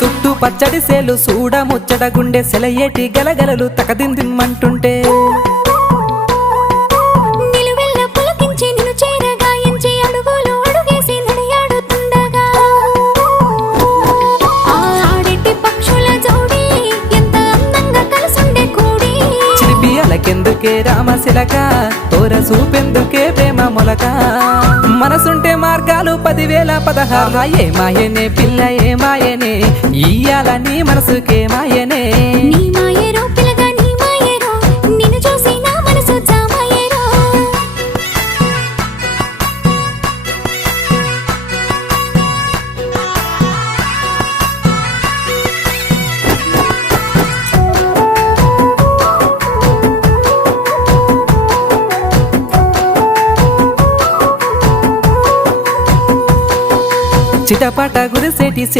చుట్టూ పచ్చడి సేలు చూడ ముచ్చట గుండె సెలయేటి గలగలలు తకదిందిమ్మంటుంటే కెందుకే రామశిలక తోర చూపెందుకే ప్రేమ మొలక మనసుంటే మార్గాలు 10,016 ఏ మాయనే పిల్ల ఏ మాయనే ఇయ్యాల నీ మనసుకే మాయనే నీ మాయేరో పిల్లగా నీ మాయేరో నిన్ను చూసి నా మనసు జామాయేరో చిటపట గురిసేటి